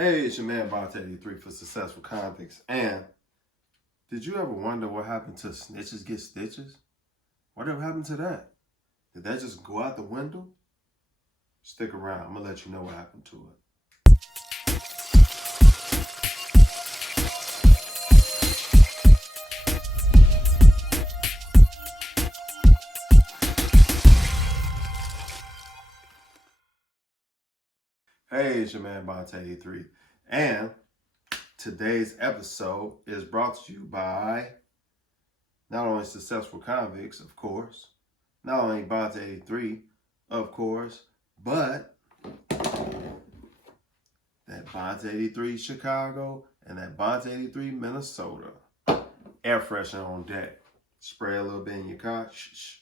Hey, it's your man Bonta83 for Successful Convicts. And did you ever wonder what happened to Snitches Get Stitches? Whatever happened to that? Did that just go out the window? Stick around. I'm going to let you know what happened to it. Hey, it's your man Bonta83. And today's episode is brought to you by not only Successful Convicts, of course, not only Bonta83, of course, but that Bonta83 Chicago and that Bonta83 Minnesota. Air freshener on deck. Spray a little bit in your car. Shh.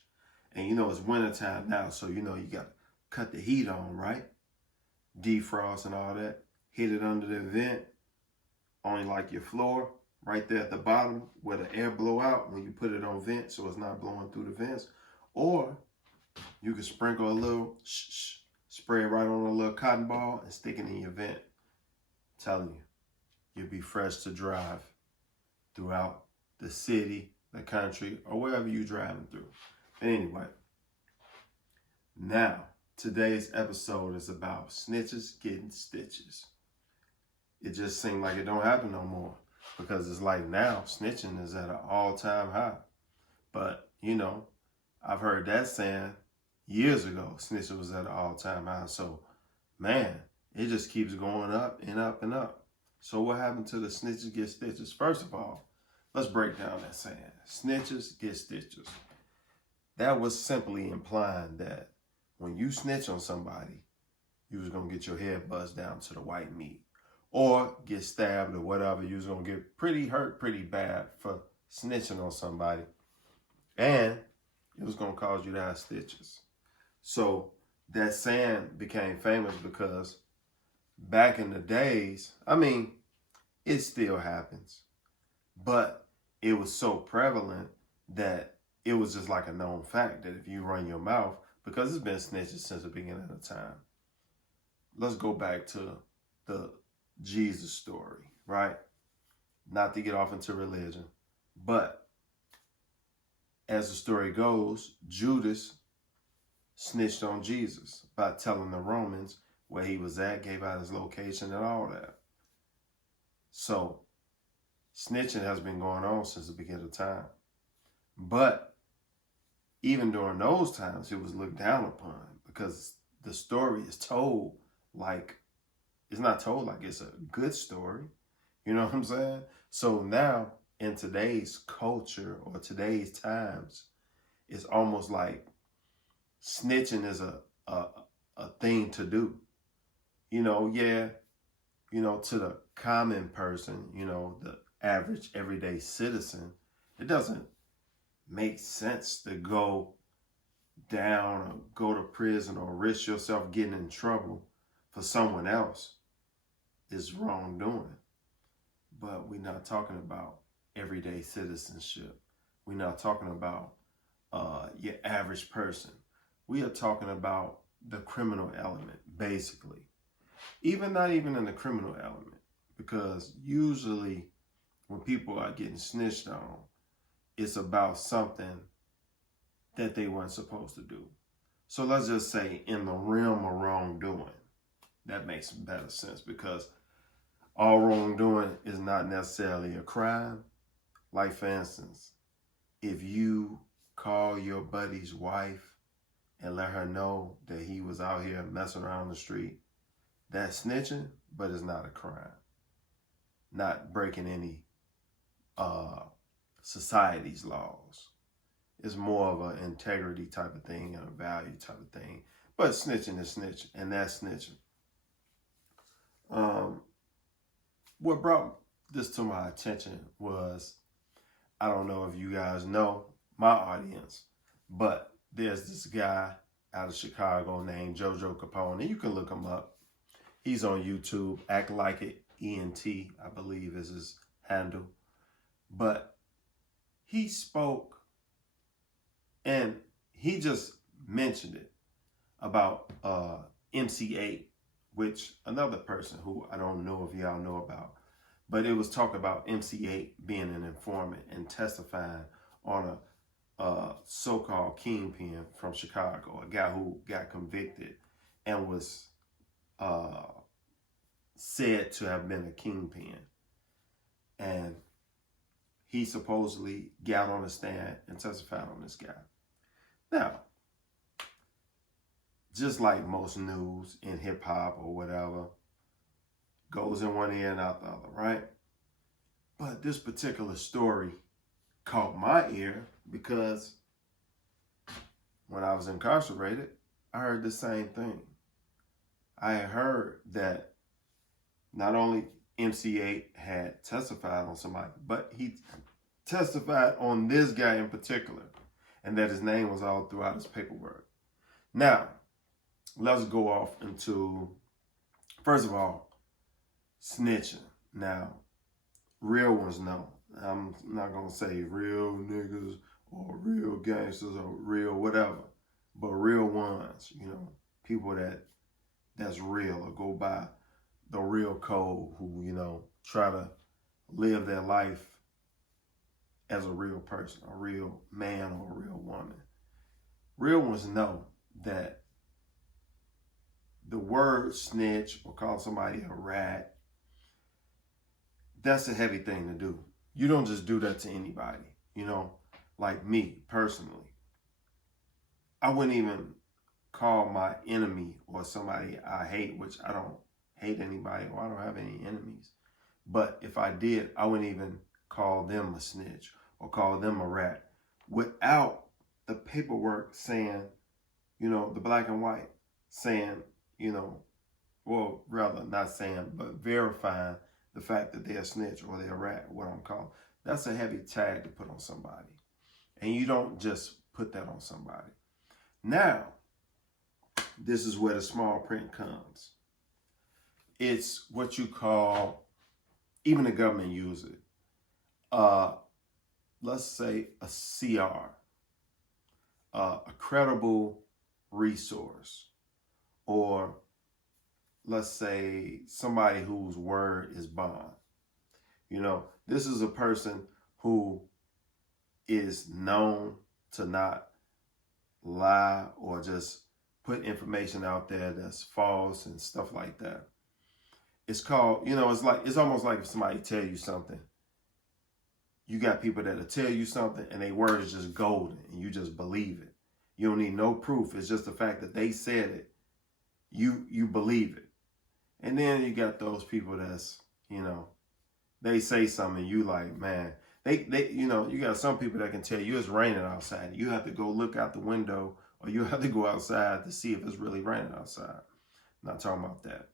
And you know it's wintertime now, so you know you got to cut the heat on, right? Defrost and all that. Hit it under the vent. Only like your floor right there at the bottom where the air blow out when you put it on vent so it's not blowing through the vents. Or you can sprinkle a little spray it right on a little cotton ball and stick it in your vent. I'm telling you, you'll be fresh to drive throughout the city, the country, or wherever you're driving through. Anyway, now today's episode is about snitches getting stitches. It just seemed like it don't happen no more because it's like now snitching is at an all-time high. But, you know, I've heard that saying years ago, snitching was at an all-time high. So, man, it just keeps going up and up and up. So what happened to the snitches get stitches? First of all, let's break down that saying. Snitches get stitches. That was simply implying that when you snitch on somebody, you was going to get your head buzzed down to the white meat. Or get stabbed or whatever. You was going to get pretty hurt pretty bad for snitching on somebody. And it was going to cause you to have stitches. So that saying became famous because back in the days, I mean, it still happens. But it was so prevalent that it was just like a known fact that if you run your mouth, because it's been snitches since the beginning of time. Let's go back to the Jesus story, right? Not to get off into religion, but as the story goes, Judas snitched on Jesus by telling the Romans where he was at, gave out his location and all that. So snitching has been going on since the beginning of time. But even during those times, it was looked down upon because the story is told like, it's not told like it's a good story. You know what I'm saying? So now in today's culture or today's times, it's almost like snitching is a thing to do. You know, yeah, you know, to the common person, you know, the average everyday citizen, it doesn't make sense to go down or go to prison or risk yourself getting in trouble for someone else. Is wrongdoing. But we're not talking about everyday citizenship. We're not talking about your average person. We are talking about the criminal element, basically. Not even in the criminal element, because usually when people are getting snitched on, it's about something that they weren't supposed to do. So let's just say in the realm of wrongdoing. That makes better sense because all wrongdoing is not necessarily a crime. Like, for instance, if you call your buddy's wife and let her know that he was out here messing around the street, that's snitching, but it's not a crime. Not breaking any society's laws. It's more of an integrity type of thing and a value type of thing. But snitching is snitching, and that's snitching. What brought this to my attention was, I don't know if you guys know my audience, but there's this guy out of Chicago named Jojo Capone. You can look him up. He's on YouTube. Act Like It ENT, I believe is his handle. But he spoke and he just mentioned it about MC8 which another person who I don't know if y'all know about, but it was talk about MC8 being an informant and testifying on a so-called kingpin from Chicago, a guy who got convicted and was said to have been a kingpin. And he supposedly got on the stand and testified on this guy. Now, just like most news in hip hop or whatever, goes in one ear and out the other, right? But this particular story caught my ear because when I was incarcerated, I heard the same thing. I heard that not only MC8 had testified on somebody, but he testified on this guy in particular, and that his name was all throughout his paperwork. Now, let's go off into, first of all, snitching. Now, real ones know. I'm not going to say real niggas or real gangsters or real whatever, but real ones, you know, people that's real or go by the real code, who, you know, try to live their life as a real person, a real man or a real woman. Real ones know that the word snitch or call somebody a rat, that's a heavy thing to do. You don't just do that to anybody, you know, like me personally. I wouldn't even call my enemy or somebody I hate, which I don't hate anybody or I don't have any enemies. But if I did, I wouldn't even call them a snitch or call them a rat without the paperwork saying, you know, the black and white saying, you know, well, rather not saying, but verifying the fact that they're a snitch or they're a rat, what I'm called. That's a heavy tag to put on somebody. And you don't just put that on somebody. Now, this is where the small print comes. It's what you call, even the government use it, let's say a CR, a credible resource, or let's say somebody whose word is bond. You know, this is a person who is known to not lie or just put information out there that's false and stuff like that. It's called, you know, it's almost like if somebody tell you something, you got people that'll tell you something and their word is just golden and you just believe it. You don't need no proof. It's just the fact that they said it. You believe it. And then you got those people that's, you know, they say something and you like, man, they you know, you got some people that can tell you it's raining outside. You have to go look out the window or you have to go outside to see if it's really raining outside. I'm not talking about that.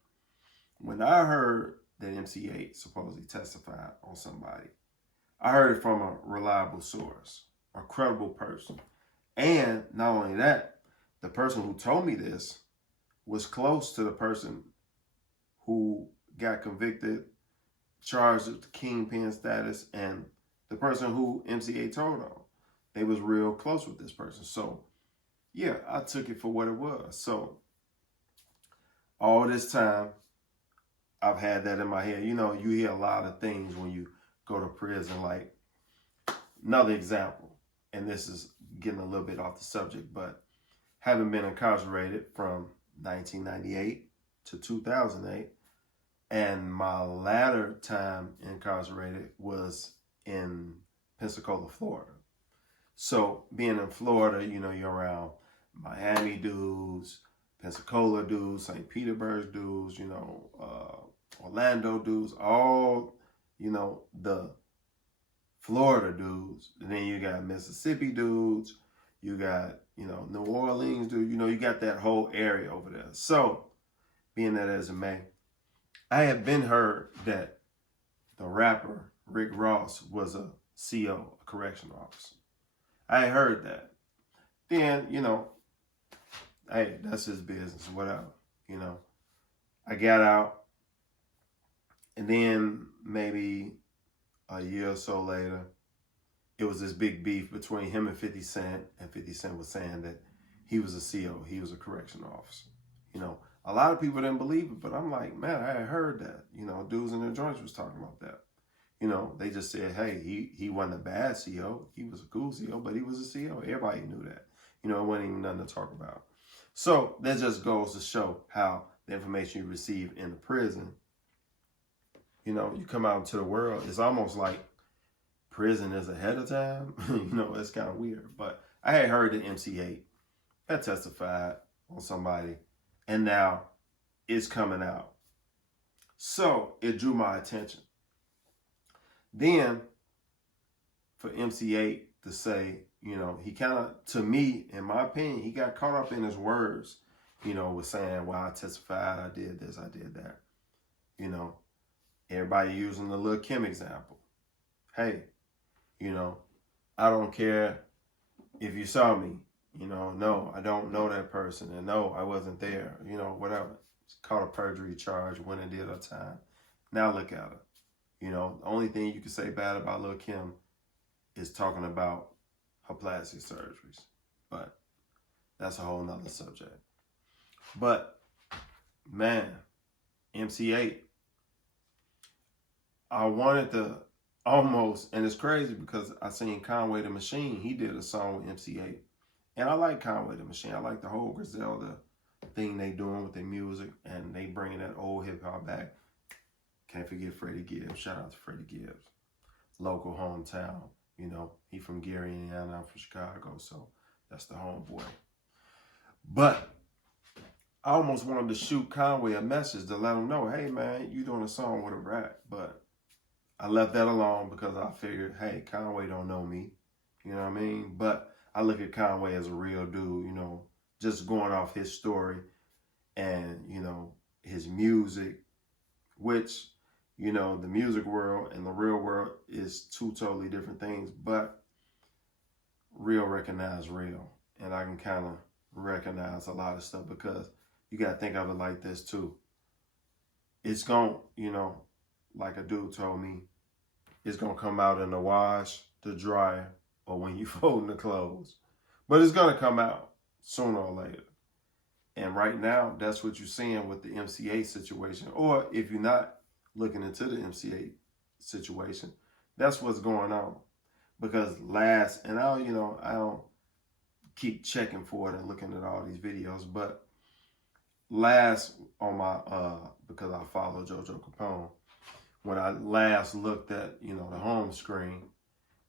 When I heard that MC8 supposedly testified on somebody, I heard it from a reliable source, a credible person. And not only that, the person who told me this was close to the person who got convicted, charged with the kingpin status, and the person who MC8 told on. They was real close with this person. So, yeah, I took it for what it was. So, all this time, I've had that in my head. You know, you hear a lot of things when you go to prison. Like, another example, and this is getting a little bit off the subject, but having been incarcerated from 1998 to 2008, and my latter time incarcerated was in Pensacola, Florida. So being in Florida, you know, you're around Miami dudes, Pensacola dudes, St. Petersburg dudes, you know, Orlando dudes, all, you know, the Florida dudes. And then you got Mississippi dudes, you got, you know, New Orleans dudes, you know, you got that whole area over there. So being that as a man, I had been heard that the rapper Rick Ross was a CO, a correctional officer. I heard that. Then, you know, hey, that's his business, whatever, you know. I got out, and then maybe a year or so later, it was this big beef between him and 50 Cent, and 50 Cent was saying that he was a CO, he was a correctional officer. You know, A lot of people didn't believe it, but I'm like, man, I had heard that. You know, dudes in their joints was talking about that. You know, they just said, hey, he wasn't a bad CO. He was a cool CO, but he was a CO. Everybody knew that. You know, it wasn't even nothing to talk about. So that just goes to show how the information you receive in the prison, you know, you come out into the world, it's almost like prison is ahead of time. You know, it's kind of weird. But I had heard that MC8 had testified on somebody, and now it's coming out. So it drew my attention. Then for MC8 to say, you know, he kind of, to me, in my opinion, he got caught up in his words, you know, with saying, well, I testified, I did this, I did that. You know, everybody using the Lil' Kim example. Hey, you know, I don't care if you saw me, you know, no, I don't know that person, and no, I wasn't there, you know, whatever. It's called a perjury charge, went and did her time. Now look at her. You know, the only thing you can say bad about Lil' Kim is talking about her plastic surgeries. But that's a whole nother subject. But, man, MC8, I wanted to almost, and it's crazy because I seen Conway the Machine. He did a song with MC8. And I like Conway the Machine. I like the whole Griselda thing they doing with their music, and they bringing that old hip hop back. Can't forget Freddie Gibbs. Shout out to Freddie Gibbs. Local hometown. You know, he from Gary, Indiana. I'm from Chicago, so that's the homeboy. But I almost wanted to shoot Conway a message to let him know, hey, man, you doing a song with a rap. But I left that alone because I figured, hey, Conway don't know me. You know what I mean? But I look at Conway as a real dude, you know, just going off his story and, you know, his music, which, you know, the music world and the real world is two totally different things, but real recognize real. And I can kind of recognize a lot of stuff because you got to think of it like this too. It's going, you know, like a dude told me, it's going to come out in the wash, the dryer, or when you folding the clothes. But it's going to come out sooner or later. And right now, that's what you're seeing with the MC8 situation. Or if you're not looking into the MC8 situation, that's what's going on. Because and I don't keep checking for it and looking at all these videos, but last on my, because I follow JoJo Capone, when I last looked at, you know, the home screen,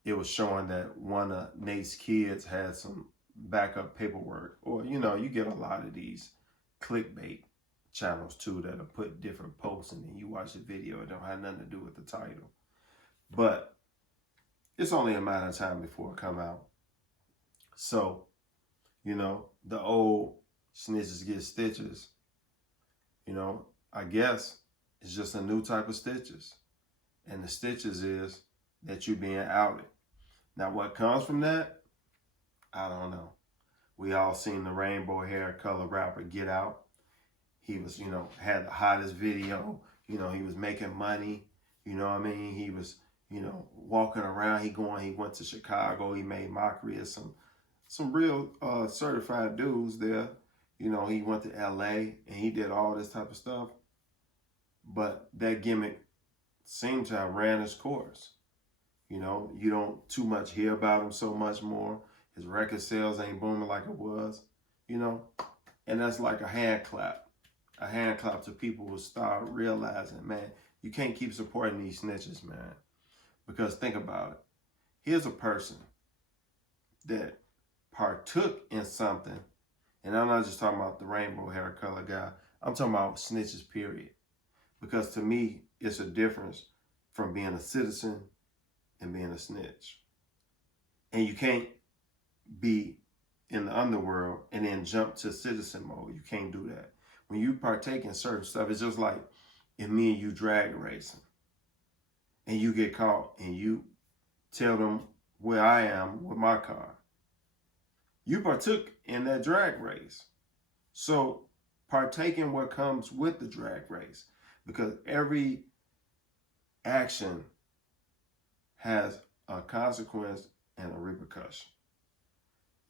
it was showing that one of Nate's kids had some backup paperwork. Or, you know, you get a lot of these clickbait channels too that'll put different posts and then you watch the video, it don't have nothing to do with the title. But it's only a matter of time before it come out. So, you know, the old Snitches Get Stitches, you know, I guess it's just a new type of stitches. And the stitches is that you're being outed. Now, what comes from that, I don't know. We all seen the rainbow hair color rapper Get Out. He was, you know, had the hottest video. You know, he was making money. You know what I mean? He was, you know, walking around. He went to Chicago. He made mockery of some real certified dudes there. You know, he went to LA and he did all this type of stuff. But that gimmick seemed to have ran its course. You know, you don't too much hear about him so much more. His record sales ain't booming like it was, you know. And that's like a hand clap to people who start realizing, man, you can't keep supporting these snitches, man. Because think about it. Here's a person that partook in something, and I'm not just talking about the rainbow hair color guy. I'm talking about snitches, period. Because to me, it's a difference from being a citizen and being a snitch. And you can't be in the underworld and then jump to citizen mode. You can't do that. When you partake in certain stuff, it's just like if me and you drag racing and you get caught and you tell them where I am with my car. You partook in that drag race. So partake in what comes with the drag race, because every action has a consequence and a repercussion.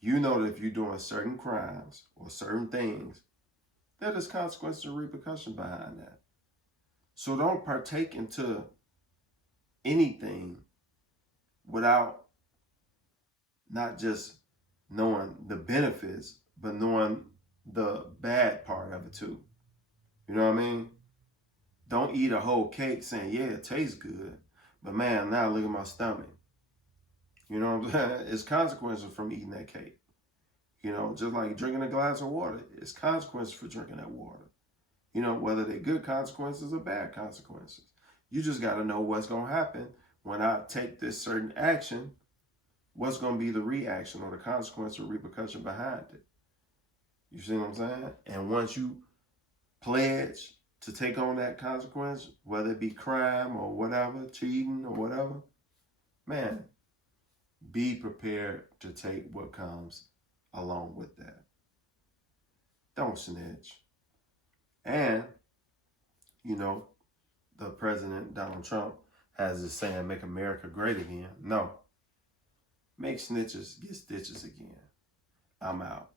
You know that if you're doing certain crimes or certain things, there's consequences and repercussion behind that. So don't partake into anything without not just knowing the benefits, but knowing the bad part of it too. You know what I mean? Don't eat a whole cake saying, yeah, it tastes good, but man, now look at my stomach. You know what I'm saying? It's consequences from eating that cake. You know, just like drinking a glass of water, it's consequences for drinking that water. You know, whether they're good consequences or bad consequences. You just got to know what's going to happen when I take this certain action. What's going to be the reaction or the consequence or repercussion behind it? You see what I'm saying? And once you pledge to take on that consequence, whether it be crime or whatever, cheating or whatever, man, be prepared to take what comes along with that. Don't snitch. And, you know, the president, Donald Trump, has this saying, make America great again. No. Make snitches get stitches again. I'm out.